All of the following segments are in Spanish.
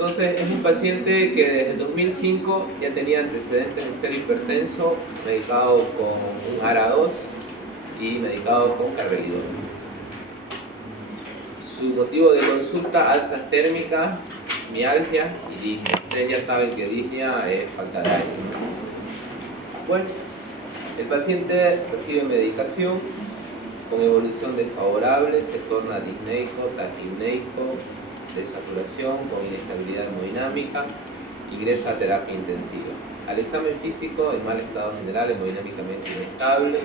Entonces es un paciente que desde el 2005 ya tenía antecedentes de ser hipertenso, medicado con un ARA2 y medicado con carvedilol. Su motivo de consulta: alzas térmicas, mialgia y disnea. Ustedes ya saben que disnea es falta de aire. Bueno, el paciente recibe medicación con evolución desfavorable, se torna disneico, taquipneico, desaturación, con inestabilidad hemodinámica, ingresa a terapia intensiva. Al examen físico, en mal estado general, hemodinámicamente inestable,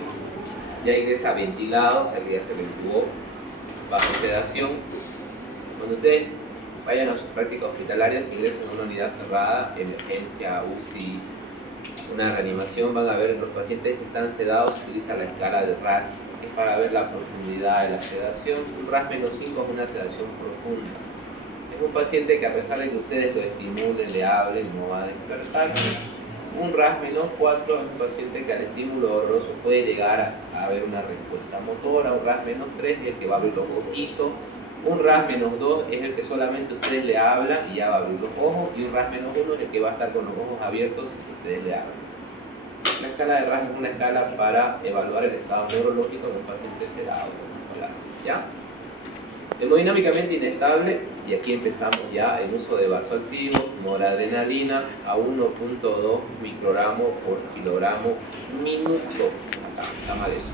ya ingresa ventilado, o sea que ya se le intubó, bajo sedación. Cuando ustedes vayan a sus prácticas hospitalarias, ingresen a una unidad cerrada, emergencia, UCI, una reanimación, van a ver los pacientes que están sedados, se utiliza la escala de RASS, que es para ver la profundidad de la sedación. Un RASS -5 es una sedación profunda. Es un paciente que, a pesar de que ustedes lo estimulen, le hablen, no va a despertar. Un RASS -4 es un paciente que al estímulo doloroso puede llegar a haber una respuesta motora. Un RASS -3 es el que va a abrir los ojitos. Un RASS -2 es el que solamente ustedes le hablan y ya va a abrir los ojos. Y un RASS -1 es el que va a estar con los ojos abiertos y ustedes le hablan. La escala de RASS es una escala para evaluar el estado neurológico de un paciente sedado. ¿Ya? Hemodinámicamente inestable, y aquí empezamos ya el uso de vasoactivos, noradrenalina a 1.2 microgramos por kilogramo minuto. Acá está mal eso.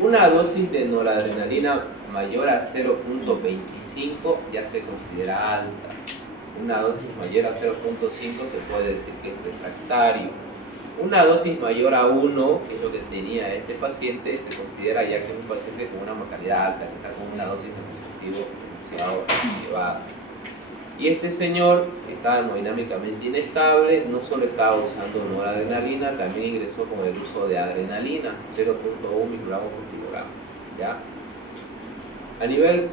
Una dosis de noradrenalina mayor a 0.25 ya se considera alta. Una dosis mayor a 0.5 se puede decir que es refractario. Una dosis mayor a 1, que es lo que tenía este paciente, se considera ya que es un paciente con una mortalidad alta, que está con una dosis de dispositivo demasiado elevada. Y este señor estaba hemodinámicamente inestable, no solo estaba usando noradrenalina, también ingresó con el uso de adrenalina, 0.1 microgramos por kilogramo. ¿Ya? A nivel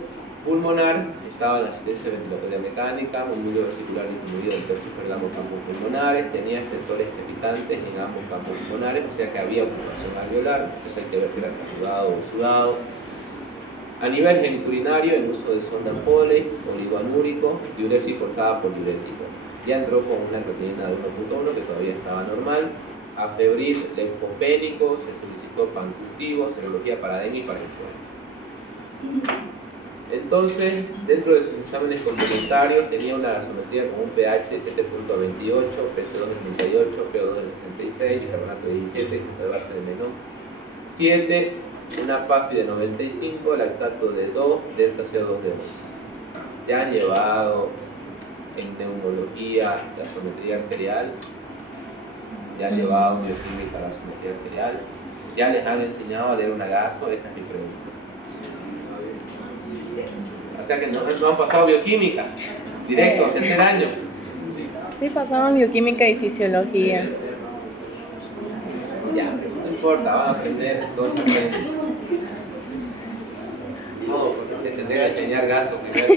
pulmonar, estaba la asistencia ventilatoria mecánica, un núcleo vesicular disminuido del tercio inferior de ambos campos pulmonares, tenía extensores crepitantes en ambos campos pulmonares, o sea que había ocupación alveolar, eso hay que ver si era sudado o sudado. A nivel geniturinario, en uso de sonda Foley, oligoanúrico, diuresis forzada por diurético. Ya entró con una creatinina de 1.1 que todavía estaba normal, afebril leucopénico, se solicitó pancultivo, serología para dengue y para influenza. Entonces, dentro de sus exámenes complementarios tenía una gasometría con un pH de 7.28, PCO de 38, PO2 de 66, bicarbonato de 17, exceso de base de menos 7, una PAFI de 95, lactato de 2, delta CO2 de 11. Ya han llevado en neumología gasometría arterial, ya han llevado bioquímica gasometría arterial, ya les han enseñado a leer una gaso. Esa es mi pregunta. O sea que no han pasado bioquímica, directo, al tercer año. Sí, pasamos bioquímica y fisiología. Ya, no importa, van a aprender cosas. No, porque tendría que enseñar gaso primero.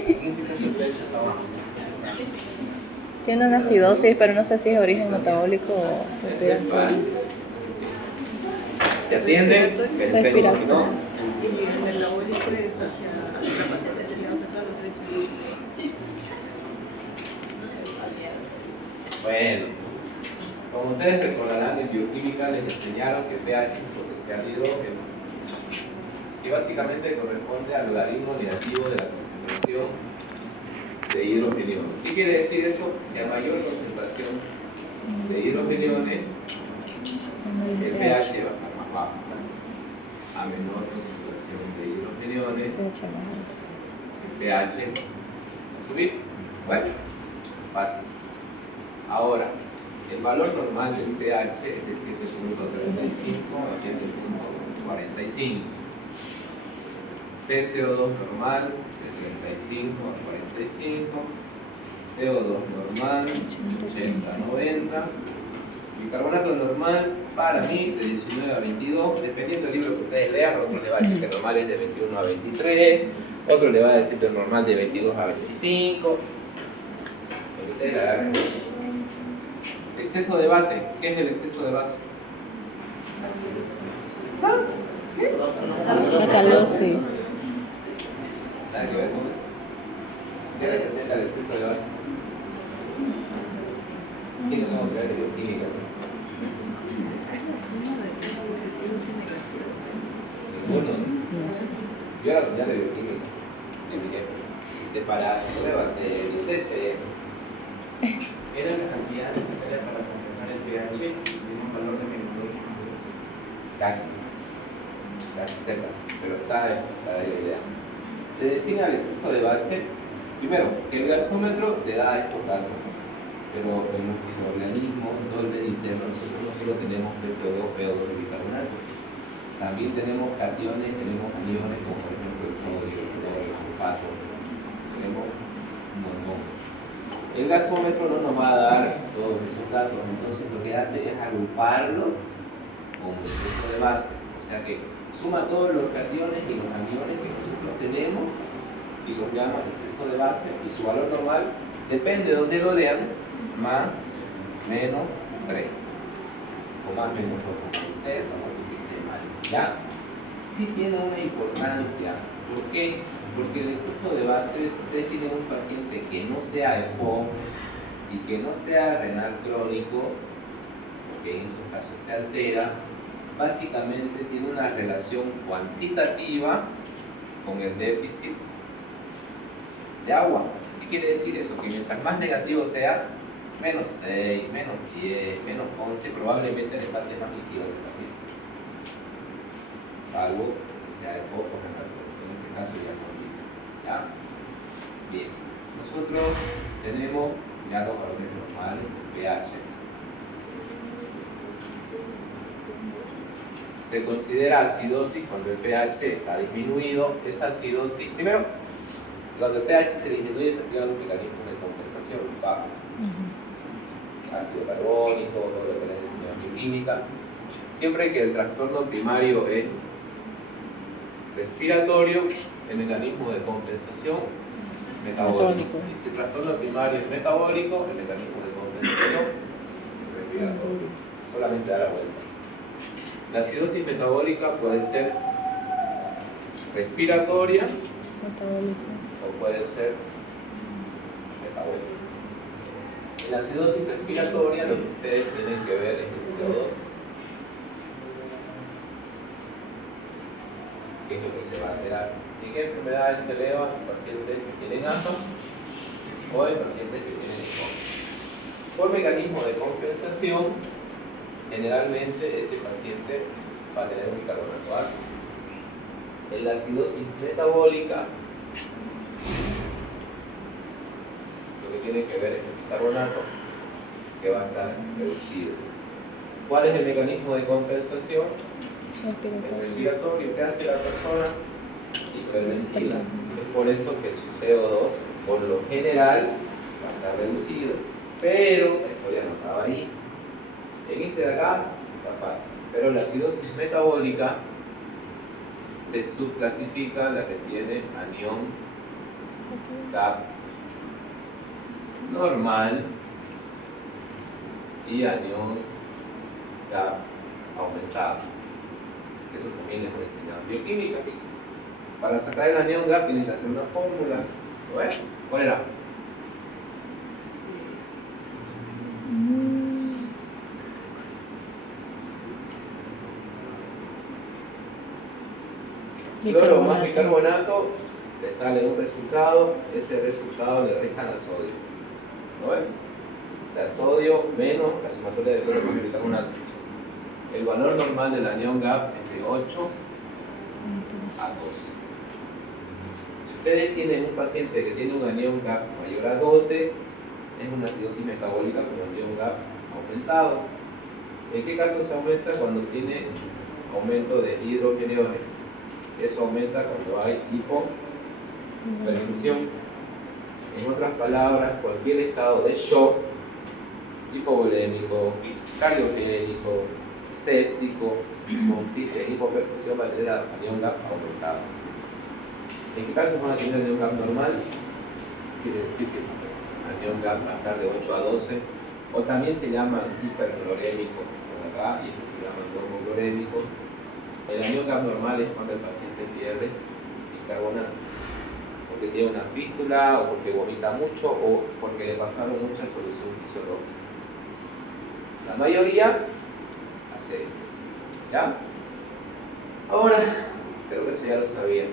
Tiene una acidosis, pero no sé si es de origen metabólico o respiratorio. ¿Se atienden? Que enseñen, si no. Y el metabólico es hacia la parte anterior, o sea, todos los derechos. Bueno, como ustedes recordarán, en bioquímica les enseñaron que pH es potencial de hidrógeno, que básicamente corresponde al logaritmo negativo de la concentración de hidrogeniones. ¿Qué quiere decir eso? Que a mayor concentración de hidrogeniones, el pH va a estar más bajo. A menor concentración de hidrogeniones, el pH va a subir. Bueno, fácil. Ahora, el valor normal del pH es de 7.35 a 7.45. PCO2 normal de 35 a 45. PO2 normal 80 a 90. Bicarbonato normal para mí de 19 a 22, dependiendo del libro que ustedes lean. Otro le va a decir que el normal es de 21 a 23, otro le va a decir que el normal de 22 a 25. Lo que ustedes le agarren. Exceso de base. ¿Qué es el exceso de base? ¿Ah? ¿Qué? Alcalosis. Nada que ver con eso. ¿Qué representa el exceso de base? ¿Quiénes son auxiliares de bioquímica? Es la suma de los positivos y negativos. Ninguno. No sé. Yo era auxiliar de bioquímica. De para pruebas de TCE. Era la cantidad necesaria para compensar el pH en un valor de menos. Casi cerca, pero está ahí la idea. Se define el exceso de base, primero, que el gasómetro te da estos datos, pero en nuestro organismo, dolmen interno, nosotros no solo tenemos PCO2, PO2 y bicarbonato, también tenemos cationes, tenemos aniones, como por ejemplo el sodio, el cloro, el sulfato, tenemos un montón. El gasómetro no nos va a dar todos esos datos, entonces lo que hace es agruparlo como exceso de base, o sea que suma todos los cationes y los aniones que nosotros tenemos y los llama exceso de base, y su valor normal depende de donde lo lean, más, menos 3 o más menos 2, como sea, ¿ya? Sí tiene una importancia. ¿Por qué? Porque el exceso de base, si ustedes tienen un paciente que no sea EPOC y que no sea renal crónico, porque en esos casos se altera, básicamente tiene una relación cuantitativa con el déficit de agua. ¿Qué quiere decir eso? Que mientras más negativo sea, menos 6, menos 10, menos 11, probablemente le falte más líquido a ese paciente. Salvo que sea de poco, en ese caso ya no líquido. ¿Ya? Bien. Nosotros tenemos ya los valores normales del pH. Se considera acidosis cuando el pH está disminuido. Esa acidosis, primero, cuando el pH se disminuye se activan los mecanismos de compensación bajo. Ácido carbónico, todo lo que le decimos en bioquímica. Siempre que el trastorno primario es respiratorio, el mecanismo de compensación metabólico. Y si el trastorno primario es metabólico, el mecanismo de compensación es respiratorio. Solamente da la vuelta. La acidosis metabólica puede ser respiratoria o puede ser metabólica. En la acidosis respiratoria lo que ustedes tienen que ver es el CO2, que es lo que se va a alterar. ¿Y qué enfermedades se elevan en pacientes que tienen asma o en pacientes que tienen EPOC? Por mecanismo de compensación, generalmente ese paciente va a tener un bicarbonato alto. En la acidosis metabólica, lo que tiene que ver es el bicarbonato, que va a estar reducido. ¿Cuál es el mecanismo de compensación? El respiratorio. ¿Qué hace la persona? Hiperventila. Es por eso que su CO2, por lo general, va a estar reducido. Pero la historia no estaba ahí. En este de acá está fácil. Pero la acidosis metabólica se subclasifica la que tiene anión GAP normal y anión GAP aumentado. Eso también les voy a enseñar en bioquímica. Para sacar el anión GAP tienen que hacer una fórmula. ¿Lo ves? ¿Cuál era? Cloro más bicarbonato, le sale un resultado, ese resultado le restan al sodio. ¿No ves? O sea, sodio menos la sumatoria de cloro más bicarbonato. El valor normal del anión GAP es de 8 a 12. Si ustedes tienen un paciente que tiene un anión GAP mayor a 12, es una acidosis metabólica con anión GAP aumentado. ¿En qué caso se aumenta? Cuando tiene aumento de hidrogeniones. Eso aumenta cuando hay hipoperfusión. En otras palabras, cualquier estado de shock, hipovolémico, cardiogénico, séptico, consiste en hipoperfusión, va a tener anión GAP aumentado. ¿En qué casos van a tener anión GAP normal? Quiere decir que el anión GAP va a estar de 8 a 12, o también se llaman hiperclorémicos, por acá, y estos se llaman normoclorémicos. El anión GAP normal es cuando el paciente pierde bicarbonato, o porque tiene una fístula, o porque vomita mucho, o porque le pasaron mucha solución fisiológica. La mayoría hace esto. ¿Ya? Ahora, creo que eso ya lo sabían.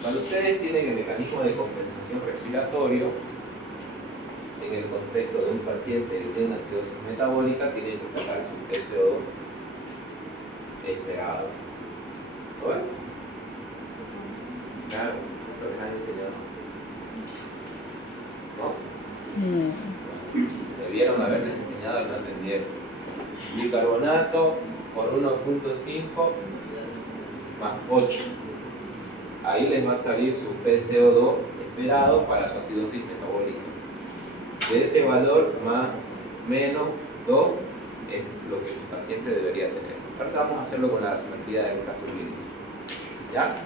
Cuando ustedes tienen el mecanismo de compensación respiratorio, en el contexto de un paciente que tiene una acidosis metabólica, tienen que sacar su PCO2 esperado. ¿Lo ven? Claro, eso les han enseñado. ¿No? Debieron haberles enseñado y no entendieron. Bicarbonato por 1.5 más 8. Ahí les va a salir su PCO2 esperado para su acidosis metabólica. De ese valor más menos 2 es lo que el paciente debería tener. Ahora vamos a hacerlo con la simetría del caso clínico. ¿Ya?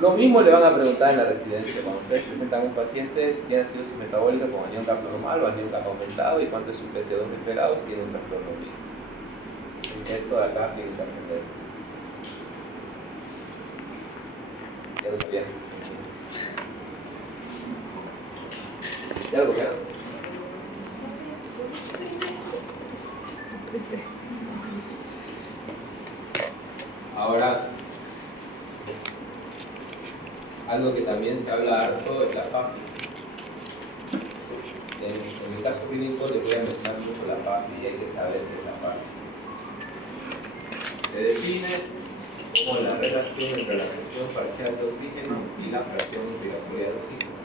Lo mismo le van a preguntar en la residencia cuando ustedes presentan a un paciente que tiene acidosis metabólica con anión CAP normal o anión CAP aumentado y cuánto es su PCO2 esperado si tiene un trastorno clínico. Esto de acá tiene que aprender. Ya lo sabían. ¿Ya lo copiaron? Ahora, algo que también se habla harto es la PAFI. En el caso clínico les voy a mencionar mucho la PAFI y hay que saber qué es la PAFI. Se define como la relación entre la presión parcial de oxígeno y la presión inspiratoria de oxígeno.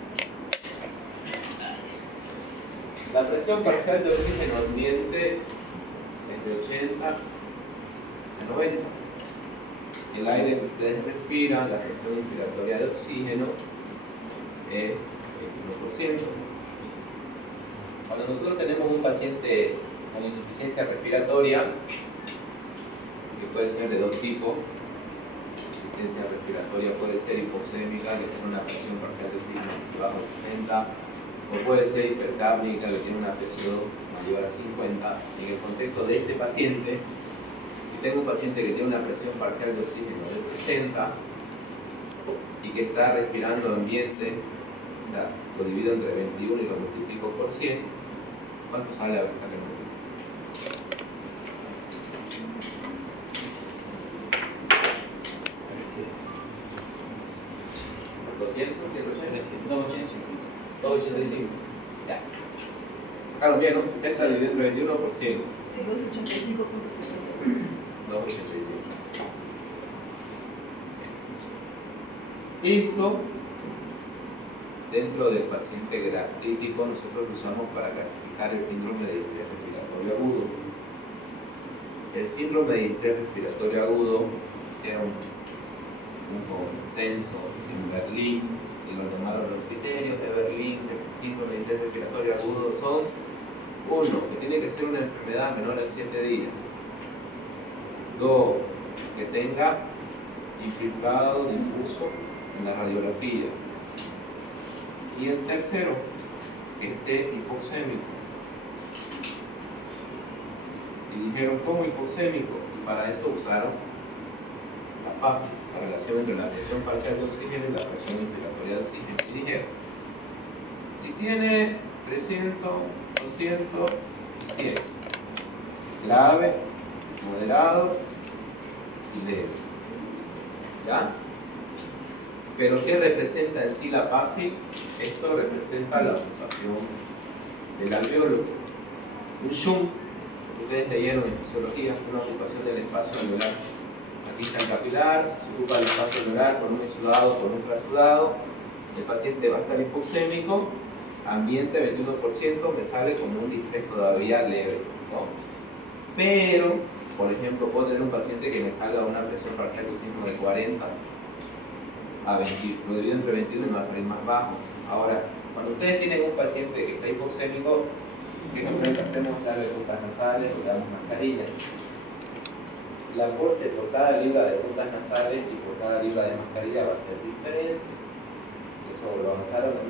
La presión parcial de oxígeno ambiente es de 80 a 90. El aire que ustedes respiran, la presión inspiratoria de oxígeno es 21%. Cuando nosotros tenemos un paciente con insuficiencia respiratoria, que puede ser de dos tipos, insuficiencia respiratoria puede ser hipoxémica, que tiene una presión parcial de oxígeno bajo 60, o puede ser hipercápnica, que tiene una presión mayor a 50. En el contexto de este paciente, si tengo un paciente que tiene una presión parcial de oxígeno de 60 y que está respirando ambiente, o sea, lo divido entre 21 y lo multiplico por 100, ¿cuánto sale? A ver, sáquenme. 200, 285. Ya. Sacaron bien, ¿no? 60 dividido entre 21 por 100. 285.70. 285. Esto, dentro del paciente crítico, nosotros lo usamos para clasificar el síndrome de distrés respiratorio agudo. El síndrome de distrés respiratorio agudo, sea un consenso en Berlín, y lo llamaron los criterios de Berlín del síndrome de distrés respiratorio agudo son: 1, que tiene que ser una enfermedad menor a 7 días; 2, que tenga infiltrado difuso en la radiografía; y el tercero, que esté hipoxémico. Y dijeron, ¿cómo hipoxémico? Y para eso usaron la PAF, la relación entre la presión parcial de oxígeno y la presión inspiratoria de oxígeno. Y dijeron, si tiene 300, 200 y 100, grave, moderado y leve. ¿Ya? Pero ¿qué representa en sí la PAFI? Esto representa la ocupación del alveolo. Un shunt, ustedes leyeron en fisiología, una ocupación del espacio alveolar. Aquí está el capilar, se ocupa el espacio alveolar por un exudado, por un trasudado. El paciente va a estar hipoxémico, ambiente 21%, me sale como un distrés todavía leve, ¿no? Pero, por ejemplo, puedo tener un paciente que me salga una presión parcial de oxígeno de 40 a 20, lo divido entre 21 y me va a salir más bajo. Ahora, cuando ustedes tienen un paciente que está hipoxémico, ¿qué nosotros hacemos? Darle puntas nasales o le damos mascarilla. El aporte por cada libra de puntas nasales y por cada libra de mascarilla va a ser diferente. Eso lo avanzaron, ¿no?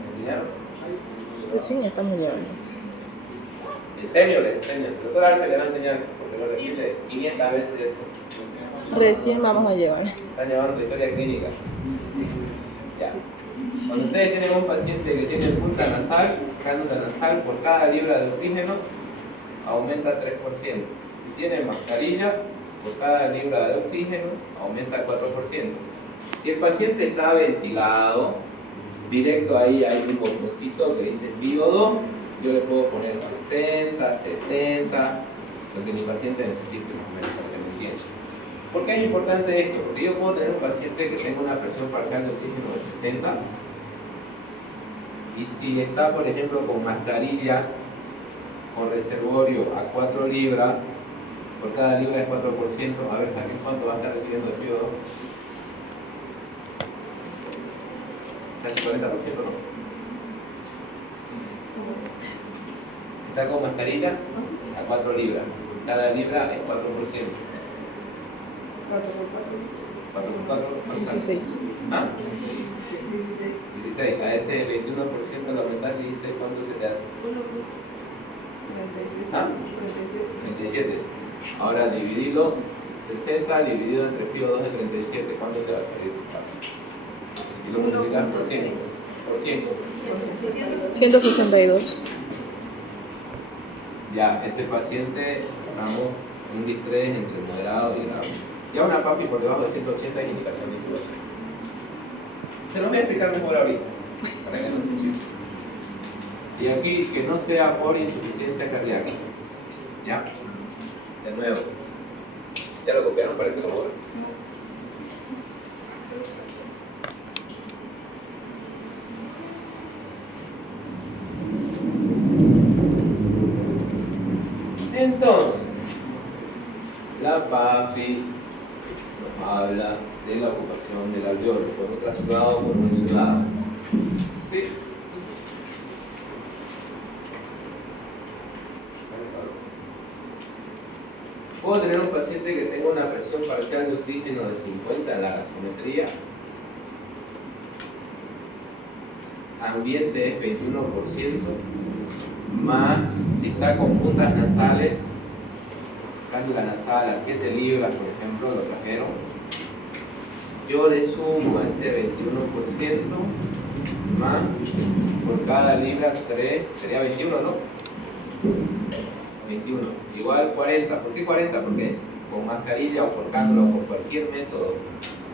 ¿Me enseñaron? Sí, ya estamos llevando. ¿En serio les enseñan? El doctor Arce le va a enseñar, porque lo repite 500 veces esto. Recién vamos a llevar. Están llevando la historia clínica. Ya. Cuando ustedes tienen un paciente que tiene punta nasal, cánula nasal, por cada libra de oxígeno aumenta 3%. Si tiene mascarilla, por cada libra de oxígeno aumenta 4%. Si el paciente está ventilado, directo ahí hay un botoncito que dice VO2, yo le puedo poner 60, 70, lo que mi paciente necesite más o menos para que me entienda. ¿Por qué es importante esto? Porque yo puedo tener un paciente que tenga una presión parcial de oxígeno de 60 y si está, por ejemplo, con mascarilla, con reservorio a 4 libras, por cada libra es 4%, a ver, ¿saben cuánto va a estar recibiendo de VO2? Casi 40%, ¿no? Está con mascarilla a 4 libras. Cada libra es 4%. 4 por 4. 4 por 4, 16. ¿Ah? 16. A ese 21% lo aumentas y 16, ¿cuánto se te hace? 37. ¿Ah? 37. Ahora dividirlo, 60 dividido entre FIO2 de 37, ¿cuánto te va a salir? Si lo multiplicas por 100. Por 100. 162. Ya, ese paciente, estamos en un distrés entre moderado y grave. Ya una PAPI por debajo de 180 es indicación de intubación. Se lo voy a explicar mejor ahorita, para que no se chiste. Y aquí, que no sea por insuficiencia cardíaca. ¿Ya? De nuevo. ¿Ya lo copiaron para que lo borren? Entonces, la PAFI nos habla de la ocupación del alveolo, por un traslado por mencionado. ¿Sí? Puedo tener un paciente que tenga una presión parcial de oxígeno de 50 en la gasometría. Ambiente es 21%, más si está con puntas nasales, cánula nasal a 7 libras, por ejemplo, lo trajeron. Yo le sumo a ese 21% más por cada libra 3, sería 21, ¿no? 21, igual 40. ¿Por qué 40? Porque con mascarilla o por cánula o por cualquier método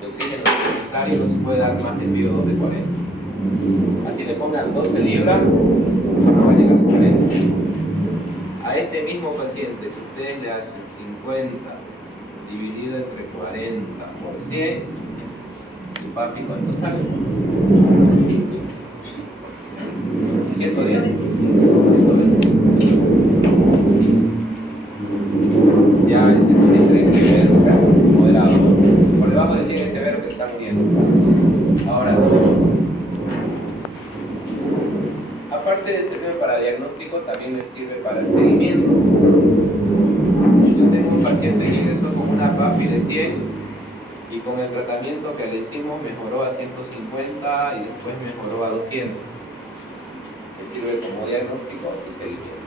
de oxígeno supplementario no se puede dar más de VO2 de 40. Así le pongan 12 libras, no va a llegar a 40. A este mismo paciente, si ustedes le hacen 50 dividido entre 40 por 100, su PAFI, ¿cuánto sale? 110. Ya ese no es severo, casi moderado. Por debajo de 100 es severo que se está muriendo. Ahora, aparte de servir para diagnóstico, también me sirve para el seguimiento. Yo tengo un paciente que ingresó con una PAFI de 100 y con el tratamiento que le hicimos mejoró a 150 y después mejoró a 200. Me sirve como diagnóstico y seguimiento.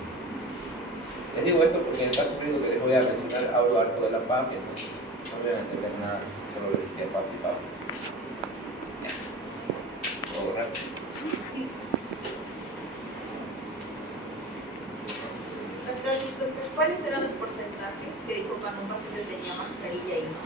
Les digo esto porque en el caso clínico que les voy a mencionar hablo harto de la PAFI, entonces no me van a entender nada, solo les decía PAFI. ¿Puedo borrar? ¿Cuáles eran los porcentajes que dijo cuando un paciente tenía mascarilla y no?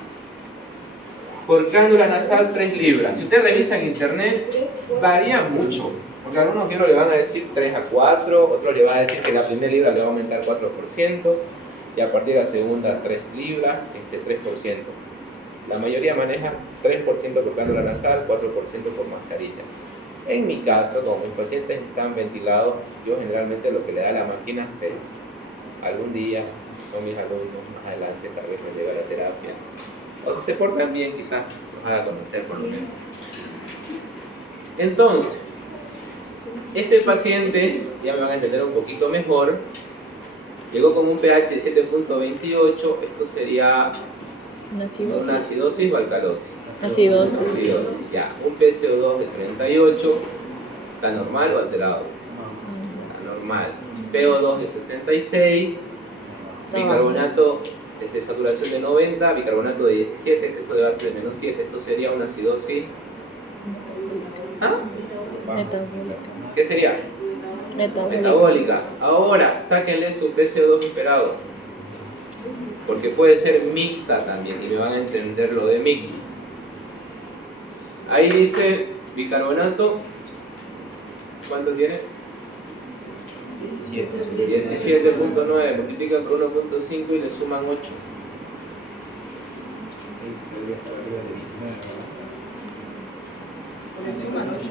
Por cánula nasal 3 libras. Si ustedes revisan en internet, varía mucho. Porque algunos libros le van a decir 3 a 4, otros le van a decir que la primera libra le va a aumentar 4%, y a partir de la segunda 3 libras, 3%. La mayoría maneja 3% por cánula nasal, 4% por mascarilla. En mi caso, como mis pacientes están ventilados, yo generalmente lo que le da a la máquina es 0. Algún día, si son mis alumnos, más adelante tal vez me lleve a la terapia. O si se portan bien, quizás los haga conocer por lo menos. Entonces, este paciente, ya me van a entender un poquito mejor, llegó con un pH de 7.28, esto sería una acidosis o alcalosis. Acidosis. Acidosis, ya. Un PCO2 de 38, ¿está normal o alterado? Está normal. PO2 de 66, bicarbonato de saturación de 90, bicarbonato de 17, exceso de base de -7, esto sería una acidosis ¿Ah? Metabólica. ¿Qué sería? Metabólica. Ahora, sáquenle su PCO2 esperado. Porque puede ser mixta también, y me van a entender lo de mixta. Ahí dice bicarbonato. ¿Cuánto tiene? 17.9. Multiplican por 1.5 y le suman 8. Le suman 8.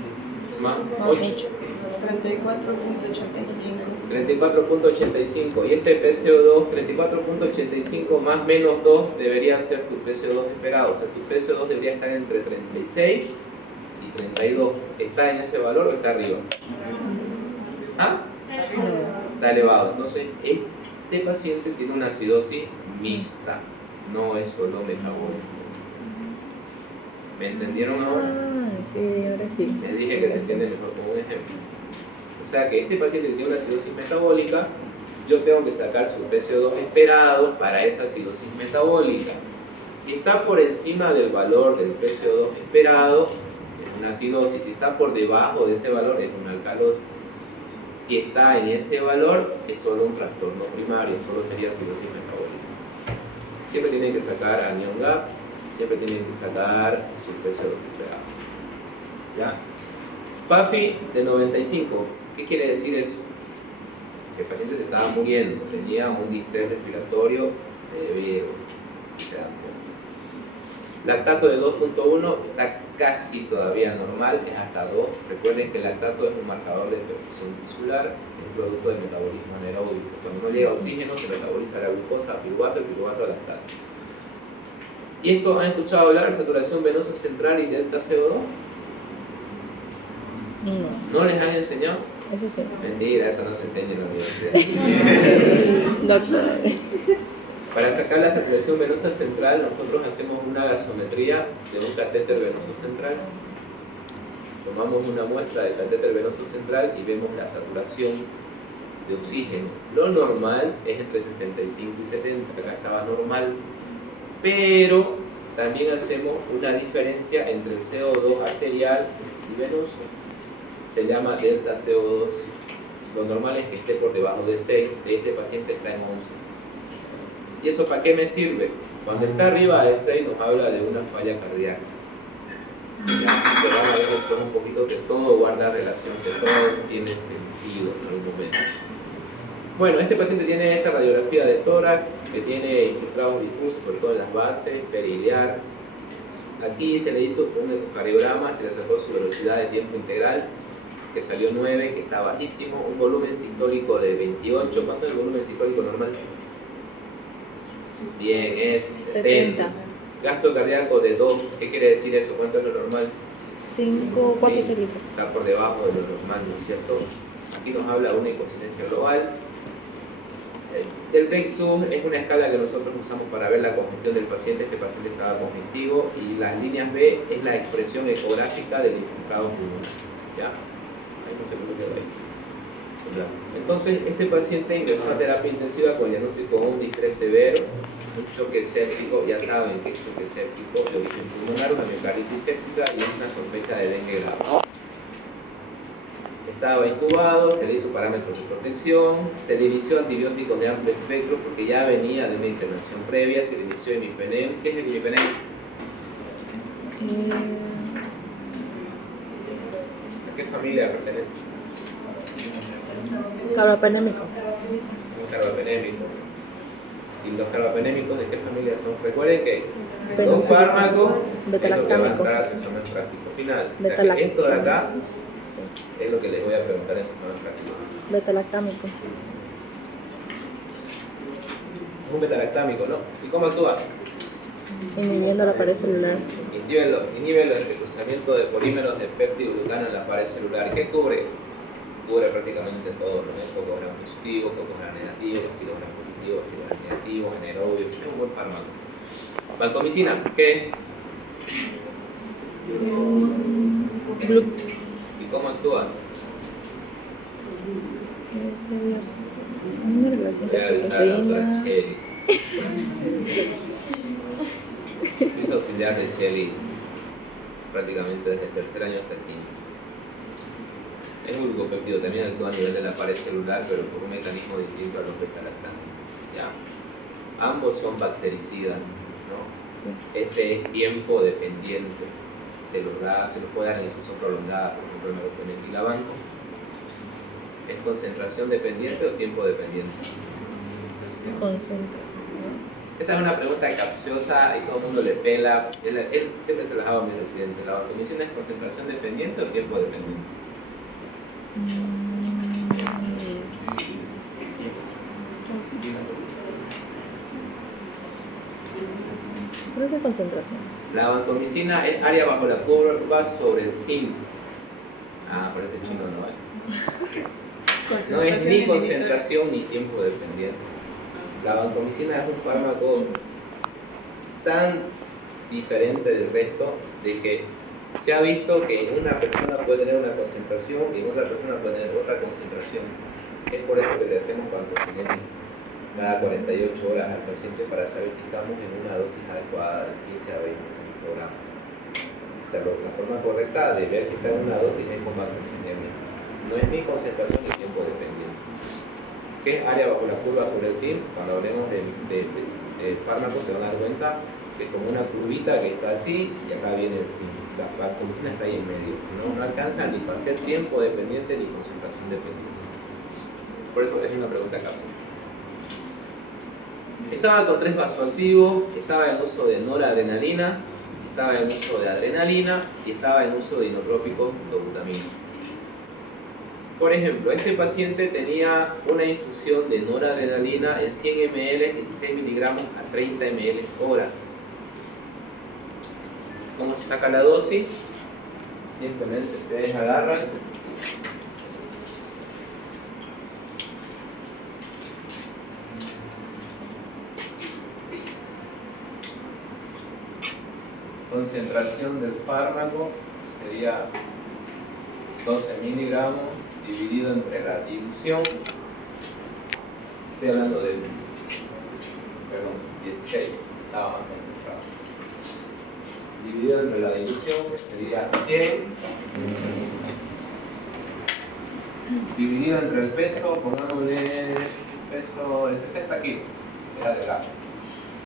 Más 8. 34.85. Y este PCO2, 34.85 más menos 2 debería ser tu PCO2 esperado. O sea, tu PCO2 debería estar entre 36 y 32. ¿Está en ese valor o está arriba? ¿Ah? Está elevado. Entonces, este paciente tiene una acidosis mixta, no es solo metabólico. ¿Me entendieron ahora? Ah, sí, ahora sí. Les dije que se entiende mejor con un ejemplo. O sea que este paciente que tiene una acidosis metabólica, yo tengo que sacar su PCO2 esperado para esa acidosis metabólica. Si está por encima del valor del PCO2 esperado, es una acidosis. Si está por debajo de ese valor, es una alcalosis. Si está en ese valor, es solo un trastorno primario, solo sería acidosis metabólica. Siempre tienen que sacar anion gap, siempre tienen que sacar su PCO2 esperado. ¿Ya? PAFI de 95. ¿Qué quiere decir eso? Que el paciente se estaba muriendo, tenía un distrés respiratorio severo. ¿Se dan cuenta? Lactato de 2.1 está casi todavía normal, es hasta 2. Recuerden que el lactato es un marcador de perfusión tisular, es producto del metabolismo anaeróbico. Cuando no llega oxígeno se metaboliza la glucosa a piruvato, el piruvato a lactato. ¿Y esto han escuchado hablar? Saturación venosa central y delta CO2. ¿No les han enseñado? Eso sí. Mentira, eso no se enseña en la universidad. Doctor. Para sacar la saturación venosa central, nosotros hacemos una gasometría de un catéter venoso central. Tomamos una muestra del catéter venoso central y vemos la saturación de oxígeno. Lo normal es entre 65 y 70, acá estaba normal. Pero también hacemos una diferencia entre el CO2 arterial y venoso. Se llama delta CO2. Lo normal es que esté por debajo de 6, este paciente está en 11. ¿Y eso para qué me sirve? Cuando está arriba de 6 nos habla de una falla cardíaca. Ya, pero ahora vemos con un poquito que todo guarda relación, que todo tiene sentido en algún momento. Bueno, este paciente tiene esta radiografía de tórax, que tiene infiltrados difusos, sobre todo en las bases, periliar. Aquí se le hizo un ecocardiograma, se le sacó su velocidad de tiempo integral, que salió 9, que está bajísimo, un volumen sistólico de 28. ¿Cuánto es el volumen sistólico normal? 100 es 70. Gasto cardíaco de 2. ¿Qué quiere decir eso? ¿Cuánto es lo normal? 5, 4 Sí, está por debajo de lo normal, ¿no es cierto? Aquí nos habla de una hipocinesia global. El Take-Zoom es una escala que nosotros usamos para ver la congestión del paciente. Este paciente estaba congestivo y las líneas B es la expresión ecográfica del infiltrado pulmonar. ¿Ya? Ahí no se preocupe ahí. Entonces, este paciente ingresó a terapia intensiva con diagnóstico de un distrés severo, un choque séptico. Ya saben que es choque séptico de origen pulmonar, una miocarditis séptica y una sospecha de dengue grave. Estaba intubado, se le hizo parámetros de protección, se le inició antibióticos de amplio espectro porque ya venía de una internación previa, se le inició imipenem. ¿Qué es el imipenem? ¿A qué familia pertenece? Carbapenémicos. Los carbapenémicos. ¿Y los carbapenémicos de qué familia son? Recuerden que los fármacos betalactámico. van a su examen práctico final. O sea, Betalactámico. esto de acá es lo que les voy a preguntar en su examen práctico. Betalactámico. Es un betalactámico, ¿no? ¿Y cómo actúa? Inhibiendo la pared celular. Inhibe el reclutamiento de polímeros de peptidoglucano en la pared celular. ¿Qué cubre? Cubre prácticamente todo, ¿no? Pocos gram positivos, pocos gram negativos, ácidos gram positivos, ácidos gram negativos, anaerobios. Es un buen fármaco. Vancomicina, ¿qué? ¿Y cómo actúa? Es una relación Voy a avisar a la doctora Cheli. Es auxiliar de Cheli prácticamente desde el tercer año hasta el quinto. Es un glucopéptido, también actúa a nivel de la pared celular, pero por un mecanismo distinto a los beta-lactanos. ¿Ya? Ambos son bactericidas, ¿no? Sí. Este es tiempo dependiente. Se los puede dar en infusión prolongada, por ejemplo, en el mequilabanco. ¿Es concentración dependiente o tiempo dependiente? Concentración. Esta es una pregunta capciosa y todo el mundo le pela. Él siempre se las hago a mis residentes. ¿La vancomicina es concentración dependiente o tiempo dependiente? Creo que concentración. La vancomicina es área bajo la curva sobre el zinc. Ah, parece chino, ¿no? No es ni concentración ni tiempo dependiente. La vancomicina es un fármaco tan diferente del resto de que se ha visto que en una persona puede tener una concentración y en otra persona puede tener otra concentración. Es por eso que le hacemos vancomicina cada 48 horas al paciente para saber si estamos en una dosis adecuada de 15 a 20 microgramos. O sea, la forma correcta de ver si está en una dosis es con vancomicina. No es ni concentración ni tiempo dependiente. ¿Qué es área bajo la curva sobre el zinc? Cuando hablemos de fármacos se van a dar cuenta que es como una curvita que está así y acá viene el zinc. La vancomicina está ahí en medio. No alcanza ni para ser tiempo dependiente ni concentración dependiente. Por eso es una pregunta capciosa. Estaba con 3 vasoactivos, estaba en uso de noradrenalina, estaba en uso de adrenalina y estaba en uso de inotrópicos dobutamina. Por ejemplo, este paciente tenía una infusión de noradrenalina en 100 ml, 16 miligramos a 30 ml hora. ¿Cómo se saca la dosis? Simplemente ustedes agarran concentración del fármaco sería 12 miligramos dividido entre la dilución, estoy hablando de 16, estaba más concentrado, dividido entre la dilución que sería 100, dividido entre el peso, pongámosle peso de 60 kilos, era de grafo.